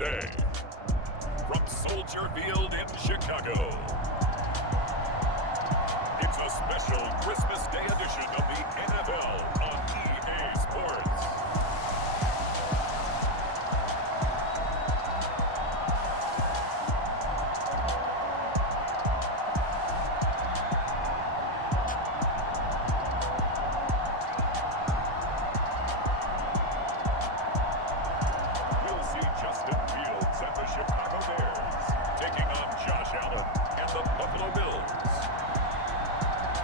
today. From Soldier Field in Chicago, it's a special Christmas Day edition of the NFL on EA Sports. We'll see Justin Fields and the Chicago Bears taking on Josh Allen and the Buffalo Bills.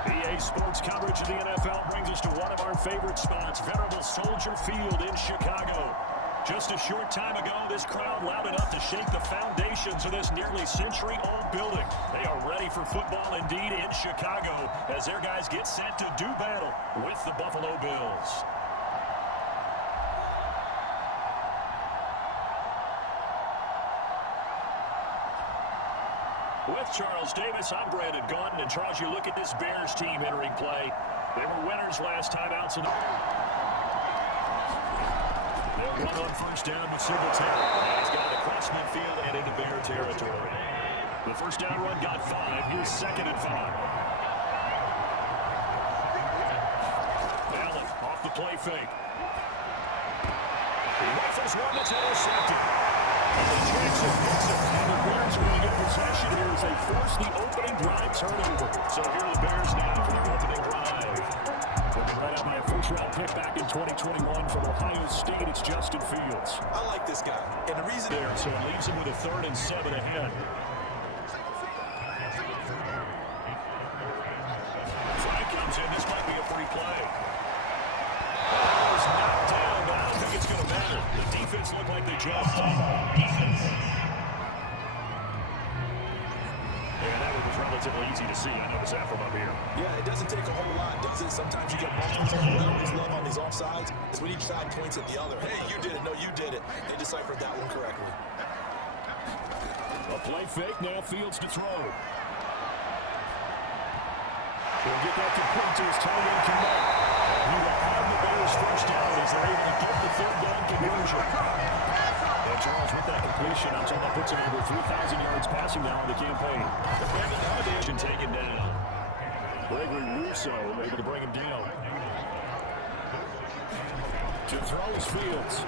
EA Sports coverage of the NFL brings us to one of our favorite spots, venerable Soldier Field in Chicago. Just a short time ago, this crowd loud enough to shake the foundations of this nearly century-old building. They are ready for football indeed in Chicago as their guys get set to do battle with the Buffalo Bills. With Charles Davis, I'm Brandon Gaudin. And Charles, you look at this Bears team entering play. They were winners last time out. So they'll run on first down with Singletary. He's got it across midfield and into Bear territory. The first down run got 5. Here's 2nd and 5. Allen off the play fake. He rifles one that's intercepted. Jackson picks it, and the Bears are going to get possession here as they force the opening drive turnover. So here are the Bears now for their opening drive. Right out by a first-round pick back in 2021 from Ohio State, it's Justin Fields. I like this guy, and the reason There, so it leaves him with a 3rd and 7 ahead. Flag comes in. This might be a free play. Ball is knocked down, but I don't think it's going to matter. The defense looked like they jumped. And that one was relatively easy to see. I noticed that from up here. Yeah, it doesn't take a whole lot, does it? Sometimes you get bumpers. What I always love on these offsides is when each side points at the other. Hey, you did it. No, you did it. They deciphered that one correctly. A play fake, now Fields to throw. He'll get that to Quintus, Tony Connect. He will have the Bears first down as they're able to get the 3rd down conversion. And Charles, with that completion, I'm told that puts him over 3,000 yards passing now in the campaign. The Brandon Gaudin taken down. Gregory Rousseau able to bring him down. To throw is Fields.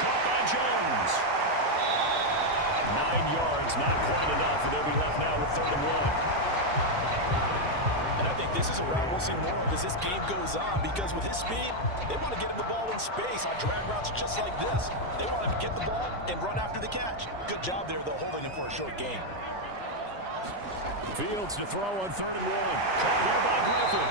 Caught by Jones. 9 yards, not quite enough, and they'll be left now with 3rd and 1. And I think this is a route we'll see more as this game goes on, because with his speed, they want to get him the ball in space on drag routes just like this. They want him to get the ball and run after the catch. Good job there, though, holding him for a short game. Fields to throw on 3rd and 1. Caught here by Griffin.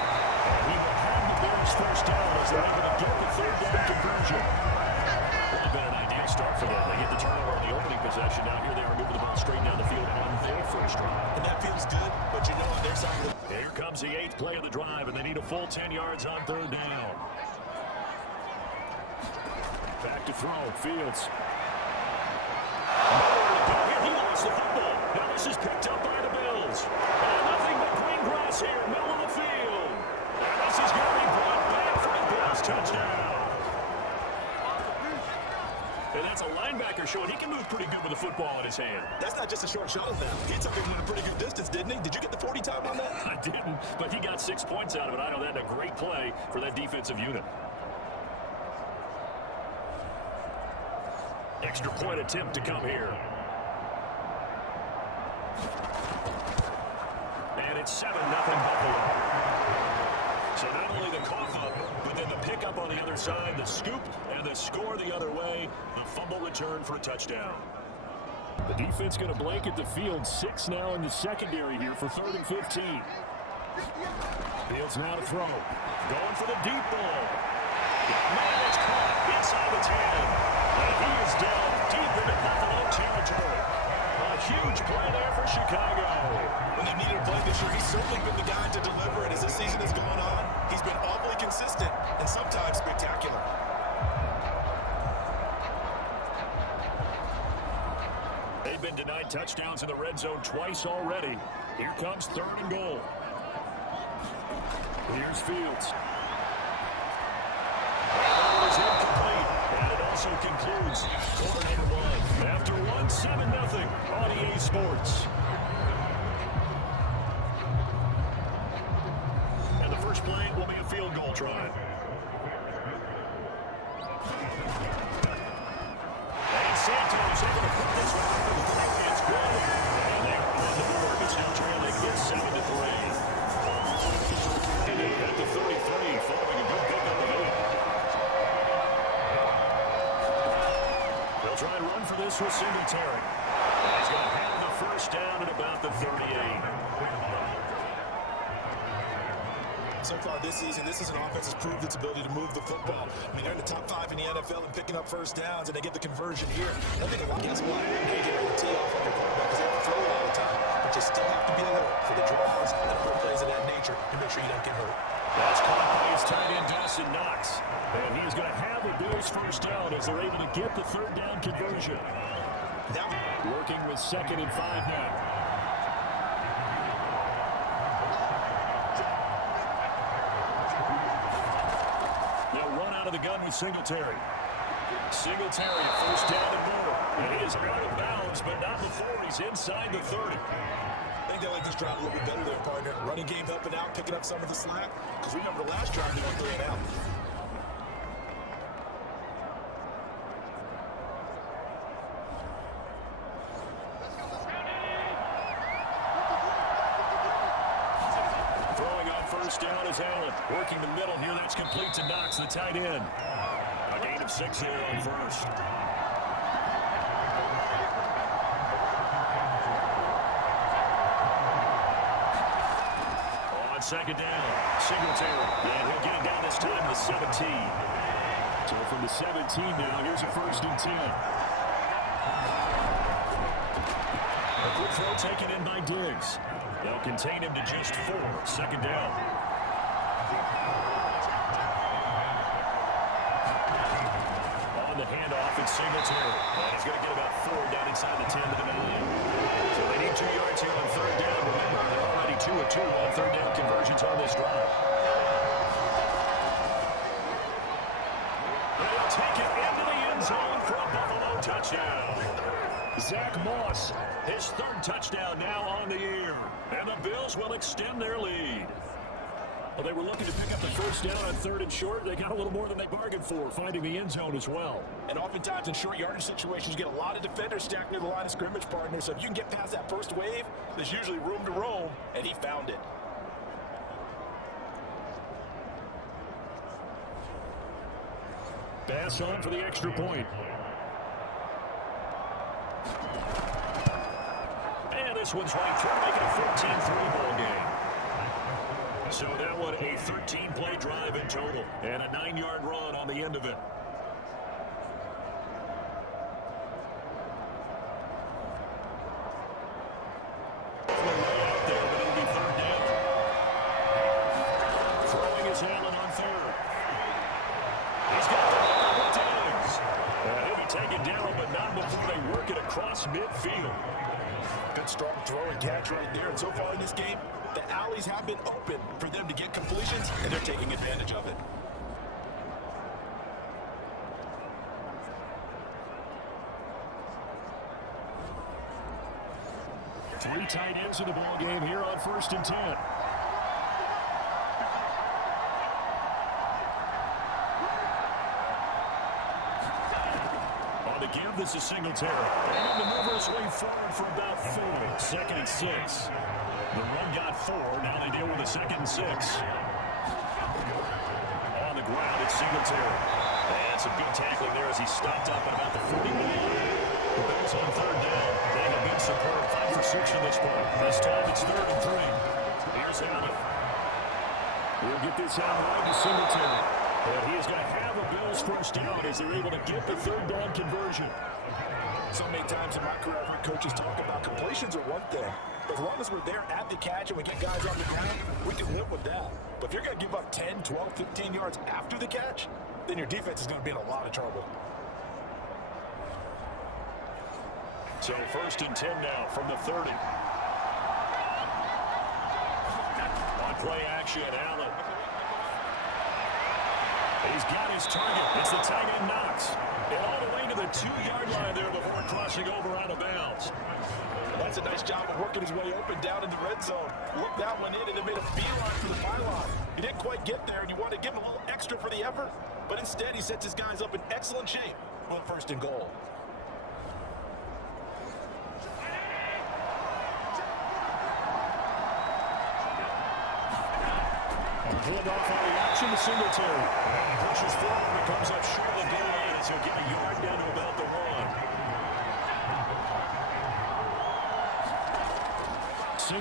He will have the Bears first down as they're able to get the 3rd down conversion. Really been an ideal start for them. They get the turnover on the opening possession. Now here they are moving the ball straight down the field on their first drive. And that feels good, but you know on their side of the... Here comes the 8th play of the drive, and they need a full 10 yards on 3rd down. Back to throw, Fields. He lost the football. Now this is picked up by the Bills. And nothing but green grass here, middle of the field. And this is going to be brought back for the Bills touchdown. And that's a linebacker showing he can move pretty good with the football in his hand. That's not just a short shuttle now. He took him a pretty good distance, didn't he? Did you get the 40 time on that? I didn't, but he got 6 points out of it. I know that's a great play for that defensive unit. Extra point attempt to come here. And it's 7-0 Buffalo. So not only the cough up, but then the pickup on the other side, the scoop, and the score the other way. The fumble return for a touchdown. The defense going to blanket the field. 6 now in the secondary here for 3rd and 15. Fields now to throw. Going for the deep ball. Man, it's caught inside the 10. And he is down deep into Buffalo territory. A huge play there for Chicago. When they needed a play this year, he's certainly been the guy to deliver it as this season has gone on. He's been awfully consistent and sometimes spectacular. They've been denied touchdowns in the red zone twice already. Here comes 3rd and goal. Here's Fields. That is incomplete. And it also concludes quarter number 1. try and run for this with Singletary. And he's going to have the first down at about the 38. So far this season, this is an offense that's proved its ability to move the football. I mean, they're in the top 5 in the NFL and picking up first downs, and they get the conversion here. I think a lot. Guess what? They get ready to tee off on their quarterback because they have to throw it all the time. But you still have to be alert for the draws and other plays of that nature to make sure you don't get hurt. That's caught by his tight end, Dawson Knox. And he's going to have the Bills first down as they're able to get the third down conversion. Now, Working with 2nd and 5 now. They'll run out of the gun with Singletary. Singletary, first down and more. And he is out of bounds, but not before he's inside the 30. I think they like this drive a little bit better there, partner. Running game helping out, picking up some of the slack. Because remember the last drive they were 3 and out. Down is Allen, working the middle here. That's complete to Knox, the tight end. A gain of 6 here on first. On second down, Singletary, and he'll get it down this time to the 17. So from the 17 now, here's a 1st and 10. A good throw taken in by Diggs. They'll contain him to just 4. 2nd down. On the handoff, it's Singletary. And he's going to get about 4 down inside the 10 to the 9. So they need 2 yards here on 3rd down. Remember, they're already 2 of 2 on 3rd down conversions on this drive. They'll take it into the end zone for a Buffalo touchdown. Zach Moss, his 3rd touchdown now on the year. And the Bills will extend their lead. Well, they were looking to pick up the first down on 3rd and short. They got a little more than they bargained for, finding the end zone as well. And oftentimes in short yardage situations, you get a lot of defenders stacked near the line of scrimmage, partner. So if you can get past that first wave, there's usually room to roam, and he found it. Pass on for the extra point. And this one's right through, making a 14-3 ball game. So that one, a 13-play drive in total, and a 9-yard run on the end of it. Way out there, but it'll be 3rd down. Throwing is Allen on 3rd. He's got the ball with Diggs. He'll be taken down, but not before they work it across midfield. Good strong throw and catch right there. And so far in this game, the alleys have been open for them to get completions, and they're taking advantage of it. Three tight ends in the ball game here on 1st and 10. On the give, this is Singletary. And he maneuvers his way forward for about 4. 2nd and 6. The run got 4. Now they deal with a 2nd and 6. On the ground, it's Singletary. And some good tackling there as he stopped up at about the 41. The Bills on 3rd down. They have been superb. 5 for 6 at this point. This time it's 3rd and 3. Here's Allen. We'll get this out right to Singletary. But he is going to have a Bills first down as they're able to get the 3rd down conversion. So many times in my career, I've heard coaches talk about completions are one thing. But as long as we're there at the catch and we get guys on the ground, we can live with that. But if you're going to give up 10, 12, 15 yards after the catch, then your defense is going to be in a lot of trouble. So 1st and 10 now from the 30. On play action, Allen. He's got his target. It's the tight end Knox. And all the way to the 2-yard line there before crossing over out of bounds. That's a nice job of working his way open down in the red zone. Looked that one in and it made a beeline for the pylon. He didn't quite get there, and you want to give him a little extra for the effort. But instead, he sets his guys up in excellent shape on 1st and goal. Pulled off on the action to Singletary. Pushes forward and comes up short of the goal line as he'll get a yard down to about the 1.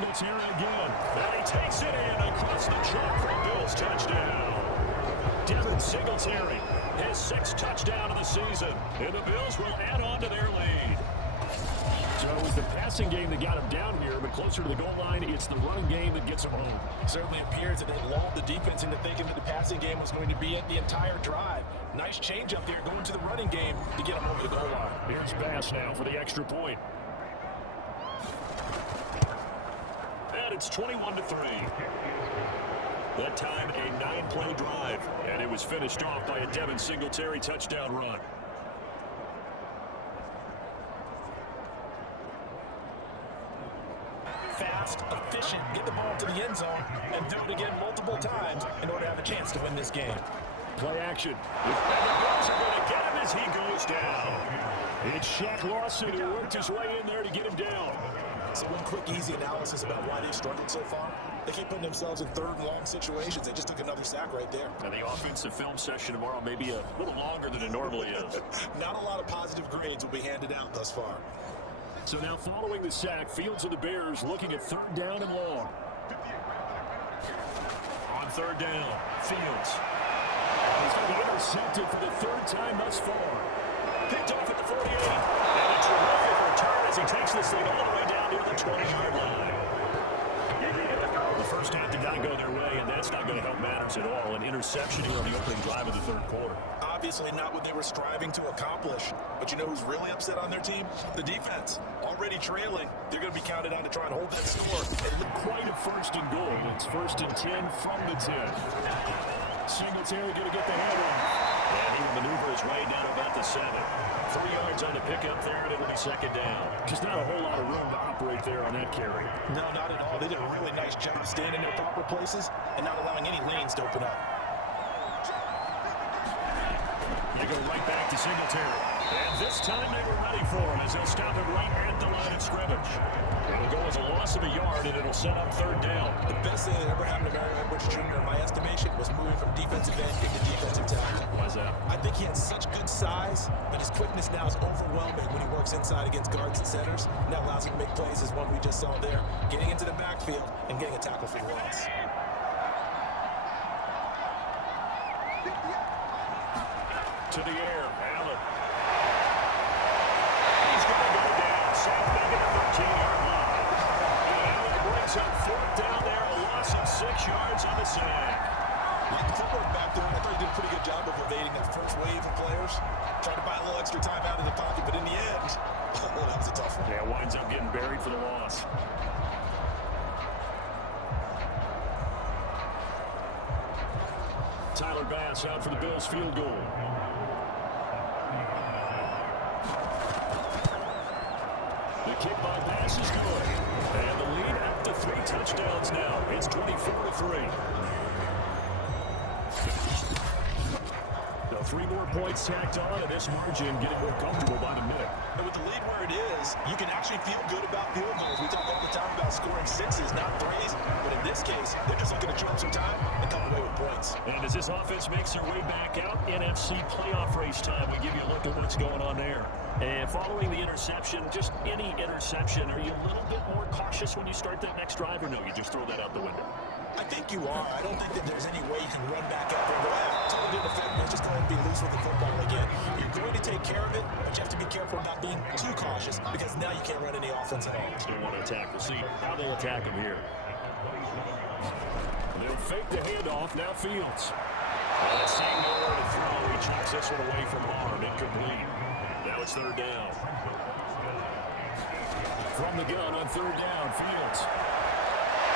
Singletary again. And he takes it in across the chalk for a Bills touchdown. Devin Singletary, his 6th touchdown of the season. And the Bills will add on to their lead. So it was the passing game that got him down here, but closer to the goal line, it's the running game that gets him home. Certainly appears that they lulled the defense into thinking that the passing game was going to be it the entire drive. Nice change up there going to the running game to get him over the goal line. Here's Bass now for the extra point. And it's 21-3. That time, a 9-play drive, and it was finished off by a Devin Singletary touchdown run. Fast, efficient, get the ball to the end zone, and do it again multiple times in order to have a chance to win this game. Play action. And the Bills are going to get him as he goes down. It's Shaq Lawson who worked his way in there to get him down. So one quick, easy analysis about why they've struggled so far. They keep putting themselves in 3rd and long situations. They just took another sack right there. And the offensive film session tomorrow may be a little longer than it normally is. Not a lot of positive grades will be handed out thus far. So now following the sack, Fields of the Bears looking at 3rd down and long. On 3rd down, Fields. He's going to be intercepted for the 3rd time thus far. Picked off at the 48. And a terrific return as he takes this thing all the way down to the 20-yard line. The first half did not go their way, and that's not going to help matters at all. An interception here on the opening drive of the 3rd quarter. Obviously not what they were striving to accomplish. But you know who's really upset on their team? The defense. Already trailing. They're going to be counted on to try and hold that score. It looked quite a 1st and goal. It's 1st and 10 from the 10. Singletary going to get the head on. And he will maneuver his way down about the 7. 3 yards on the pickup there, and it'll be 2nd down. Just not a whole lot of room to operate there on that carry. No, not at all. They did a really nice job staying in their proper places and not allowing any lanes to open up. They go right back to Singletary. And this time they were ready for him as they'll stop him right at the line of scrimmage. It'll go as a loss of a yard, and it'll set up 3rd down. The best thing that ever happened to Mario Edwards Jr., in my estimation, was moving from defensive end into defensive tackle. Why's that? I think he has such good size, but his quickness now is overwhelming when he works inside against guards and centers. And that allows him to make plays as one we just saw there, getting into the backfield and getting a tackle for loss. To the air, Allen. He's going to go down, sacked back at the 13-yard line. And Allen brings up 4th down there, a loss of 6 yards on the sack. Like the footwork back there, I thought he did a pretty good job of evading that first wave of players. Tried to buy a little extra time out of the pocket, but in the end, well, that was a tough one. Yeah, winds up getting buried for the loss. Tyler Bass out for the Bills field goal. The kick by Bass is good. And the lead up to 3 touchdowns now. It's 24-3. Now 3 more points tacked on, and this margin getting more comfortable by the minute. And with the lead where it is, you can actually feel good about field goals. We talk all the time about scoring 6s, not 3s. But in this case, they're just looking to chew up some time and come away with points. And as this offense makes their way back out, NFC playoff race time, we give you a look at what's going on there. And following the interception, just any interception, are you a little bit more cautious when you start that next drive, or no, you just throw that out the window? I think you are. I don't think that there's any way you can run back out there and go, totally didn't affect me. It's just going to be loose with the football again. You're going to take care of it, but you have to be careful not being too cautious because now you can't run any offense at all. Still want to attack. We'll see how they attack him here. They'll fake the handoff. Now Fields. And seeing nowhere to throw, he chucks this one away from Arm. Incomplete. Now it's 3rd down. From the gun on 3rd down, Fields.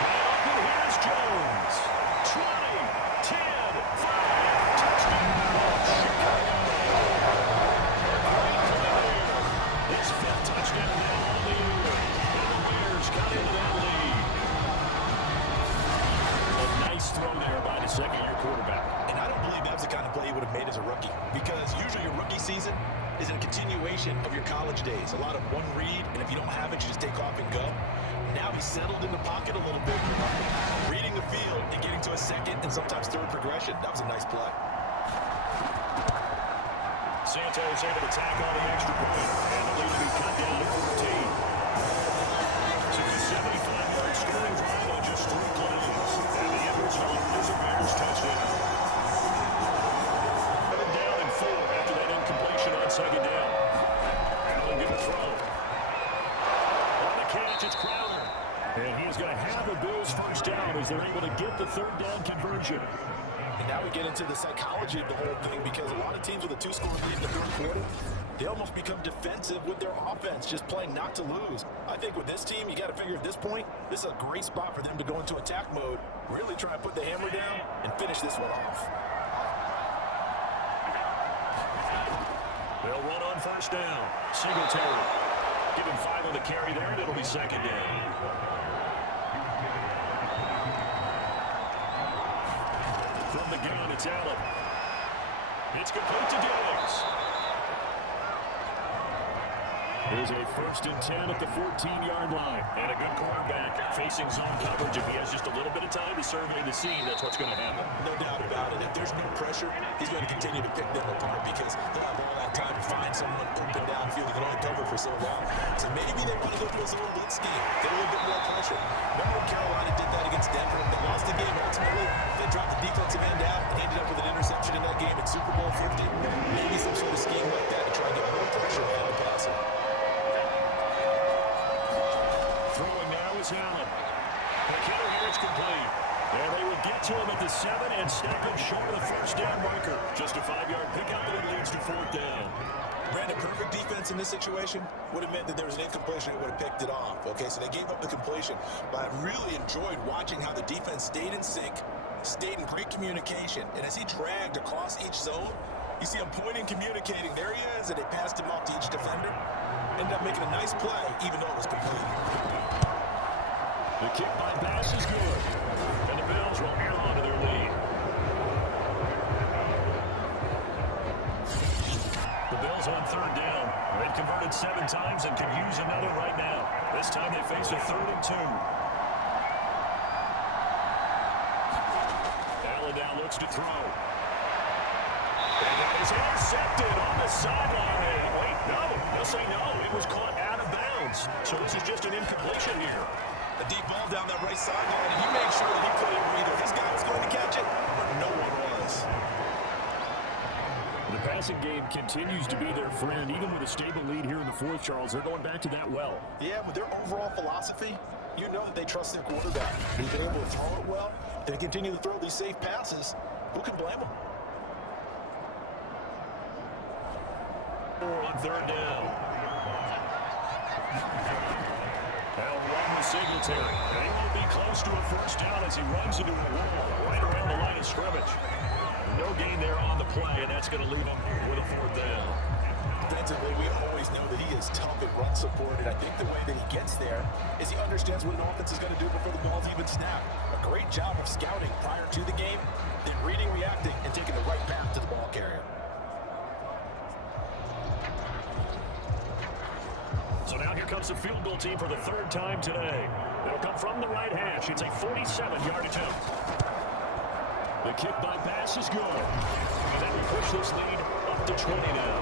And here's Jones. 20, 10, 5, touchdown. His 5th touchdown now on the year. And the Bears got into that lead. A nice throw there by the 2nd-year quarterback. And I don't believe that was the kind of play he would have made as a rookie because usually your rookie season is a continuation of your college days. A lot of one read, and if you don't have it, you just take off and go. Now he's settled in the pocket a little bit, reading the field and getting to a 2nd and sometimes 3rd progression. That was a nice play. Santos able to tack on the extra point, and the lead will be cut down to 14. Took a 75-yard Carrying drive on just 3 plays. And the end result is a Bears touchdown. 7 down and 4 after that incompletion on 2nd down. Allen going to throw. On the catch, it's Crowder. And he's going to have the Bills first down as they're able to get the 3rd down conversion. And now we get into the psychology of the whole thing, because a lot of teams with a 2-score lead in the 3rd quarter, they almost become defensive with their offense, just playing not to lose. I think with this team, you got to figure at this point, this is a great spot for them to go into attack mode, really try and put the hammer down and finish this one off. They'll run on 1st down. Singletary. Give him 5 on the carry there, and it'll be 2nd down. From the gun, it's Allen. It's complete to Diggs. Here's a 1st and 10 at the 14-yard line. And a good quarterback facing zone coverage. If he has just a little bit of time to survey the scene, that's what's going to happen. No doubt about it. If there's no pressure, he's going to continue to pick them apart, because he'll have all that time to find someone open downfield. He can only cover for so long. So maybe they want to go to a little blitz scheme, get a little bit more pressure. Remember when Carolina did that against Denver? They lost the game ultimately. They dropped the defensive end out and ended up with an interception in that game in Super Bowl 50. Maybe some sort of scheme like that to try and get more pressure on the passer. Throwing now is Allen. McKinnon here, it's complete. And they would get to him at the 7 and snap him short of the 1st down marker. Just a 5-yard pickup, and it leads to 4th down. Brandon, perfect defense in this situation would have meant that there was an incompletion that would have picked it off. Okay, so they gave up the completion. But I really enjoyed watching how the defense stayed in sync, stayed in great communication. And as he dragged across each zone, you see him pointing, communicating. There he is, and they passed him off to each defender. Ended up making a nice play, even though it was complete. The kick by pass is good. And the Bills will hang on to their lead. The Bills on 3rd down. They've converted 7 times and can use another right now. This time they face a 3rd and 2. Allen now looks to throw. And it is intercepted on the sideline. Wait, no. They'll say no. It was caught out of bounds. So this is just an incompletion here. A deep ball down that right sideline, and he made sure that he put it where either his guy was going to catch it or no one was. The passing game continues to be their friend. Even with a stable lead here in the 4th, Charles, they're going back to that well. Yeah, with their overall philosophy, you know that they trust their quarterback. He's been able to throw it well. They continue to throw these safe passes. Who can blame them? On 3rd down. Now run with Singletary. They will be close to a 1st down as he runs into a wall right around the line of scrimmage. No gain there on the play, and that's going to leave him with a 4th down. Defensively, we always know that he is tough and run supported. I think the way that he gets there is he understands what an offense is going to do before the ball's even snapped. A great job of scouting prior to the game, then reading, reacting, and taking the right path to the ball carrier. So now here comes the field goal team for the 3rd time today. It'll come from the right hash. It's a 47-yard attempt. The kick by pass is good. And then we push this lead up to 20 now.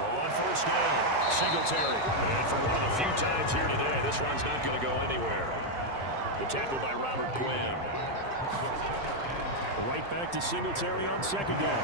Well, on 1st down, Singletary. And for one of the few times here today, this one's not going to go anywhere. The tackle by Robert Quinn. Right back to Singletary on 2nd down.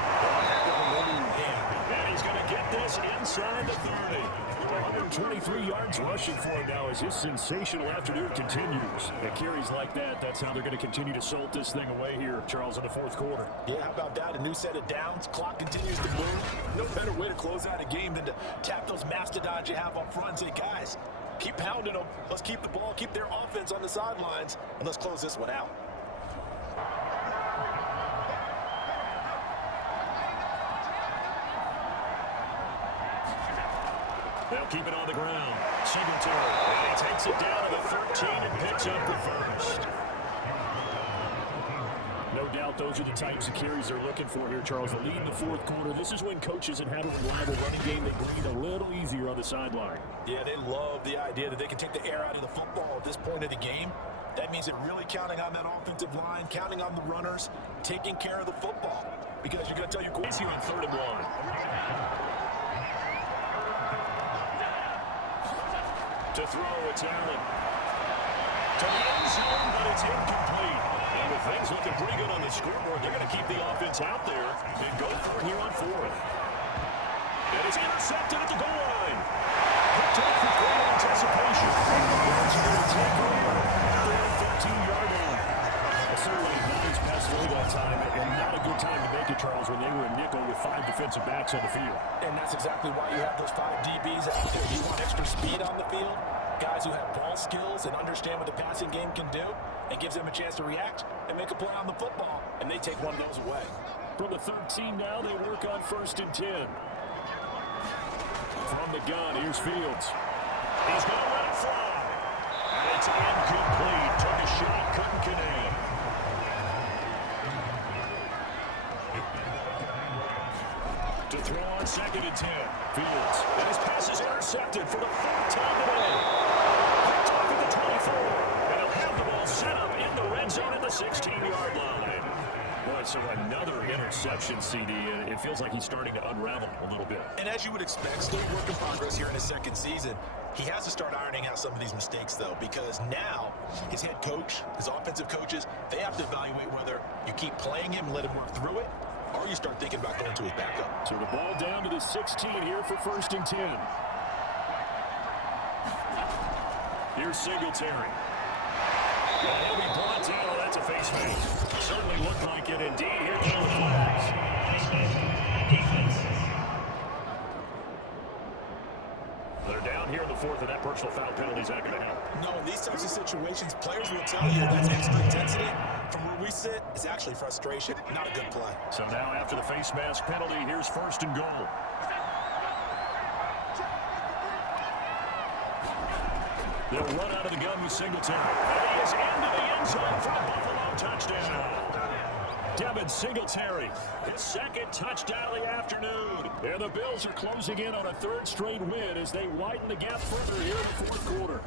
And he's going to get this inside the 30. 123 yards rushing for him now as his sensational afternoon continues. And carries like that, that's how they're going to continue to salt this thing away here, Charles, in the 4th quarter. Yeah, how about that? A new set of downs. Clock continues to move. No better way to close out a game than to tap those mastodons you have up front and say, guys, keep pounding them. Let's keep the ball, keep their offense on the sidelines, and let's close this one out. They'll keep it on the ground. Singletary, and he takes it down to the 13 and picks up the 1st. No doubt those are the types of carries they're looking for here, Charles. The lead in the 4th quarter. This is when coaches have had a reliable running game. They breathe a little easier on the sideline. Yeah, they love the idea that they can take the air out of the football at this point of the game. That means they're really counting on that offensive line, counting on the runners, taking care of the football. Because you're going to tell your He's here on 3rd and 1. To throw, it's Allen. To the end zone, but it's incomplete. And with things looking pretty good on the scoreboard, they're going to keep the offense out there and go for it here on 4th. And it's intercepted at the goal line. Picked up for great anticipation. It's going to take over at the 15-yard line. Certainly, Lions passed away that time, and not a good time to make it, Charles, when they were in nickel with 5 defensive backs on the field. And that's exactly why you have those 5 DBs out there. You want extra speed on the field, guys who have ball skills and understand what the passing game can do. It gives them a chance to react and make a play on the football, and they take one of those away. From the 13 now, they work on 1st and 10. From the gun, here's Fields. He's going to let it fly. And it's incomplete. Took a shot, couldn't connect. To throw on 2nd and 10. Fields. And his pass is intercepted for the 4th time today. Picked off at the 24. And he'll have the ball set up in the red zone at the 16-yard line. Boy, so another interception, CD. It feels like he's starting to unravel a little bit. And as you would expect, still work in progress here in his 2nd season. He has to start ironing out some of these mistakes, though, because now his head coach, his offensive coaches, they have to evaluate whether you keep playing him and let him work through it, or you start thinking about going to his backup. So the ball down to the 16 here for 1st and 10. Here's Singletary. He'll be brought down. That's a face mask. Certainly looked like it indeed. Here come the flags. They're down here in the 4th, and that personal foul penalty is not going to help. No, in these types of situations, players will tell you that's extra intensity. From where we sit, it's actually frustration, not a good play. So now after the face mask penalty, here's 1st and goal. They'll run out of the gun with Singletary. And he is into the end zone for a Buffalo touchdown. Devin Singletary, his 2nd touchdown of the afternoon. And the Bills are closing in on a 3rd straight win as they widen the gap further here in the 4th quarter.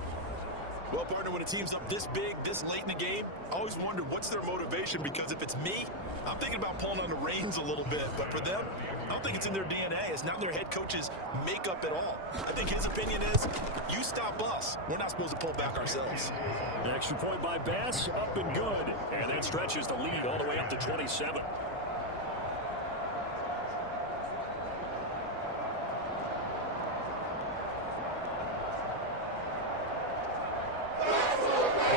Well, partner, when a team's up this big, this late in the game, I always wonder what's their motivation, because if it's me, I'm thinking about pulling on the reins a little bit. But for them, I don't think it's in their DNA. It's not in their head coach's makeup at all. I think his opinion is, you stop us. We're not supposed to pull back ourselves. The extra point by Bass, up and good. And that stretches the lead all the way up to 27.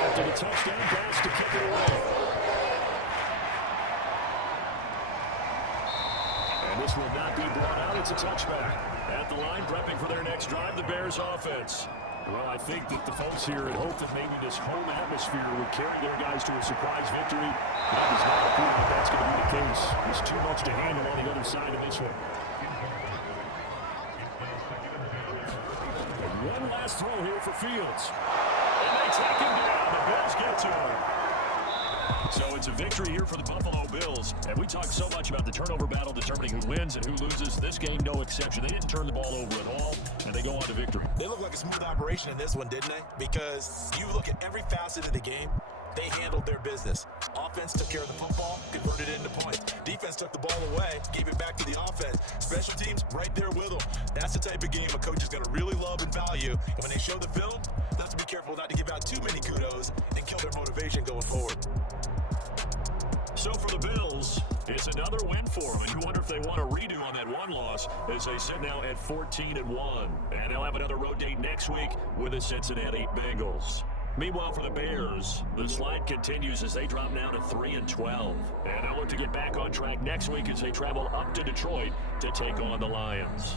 After the touchdown, Bass to kick it away. And this will not be brought out. It's a touchback. At the line, prepping for their next drive, the Bears offense. Well, I think that the folks here had hoped that maybe this home atmosphere would carry their guys to a surprise victory. That does not appear that that's going to be the case. There's too much to handle on the other side of this one. And one last throw here for Fields. And they take him down. The Bills get to him. So it's a victory here for the Buffalo Bills. And we talk so much about the turnover battle determining who wins and who loses. This game, no exception. They didn't turn the ball over at all, and they go on to victory. They look like a smooth operation in this one, didn't they? Because you look at every facet of the game, they handled their business. Offense took care of the football, converted it into points. Defense took the ball away, gave it back to the offense. Special teams right there with them. That's the type of game a coach is going to really love and value. And when they show the film, they have to be careful not to give out too many kudos and kill their motivation going forward. So for the Bills, it's another win for them. And you wonder if they want a redo on that one loss as they sit now at 14-1. And they'll have another road date next week with the Cincinnati Bengals. Meanwhile, for the Bears, the slide continues as they drop down to 3-12. And they'll look to get back on track next week as they travel up to Detroit to take on the Lions.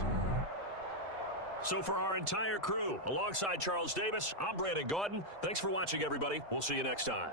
So for our entire crew, alongside Charles Davis, I'm Brandon Gaudin. Thanks for watching, everybody. We'll see you next time.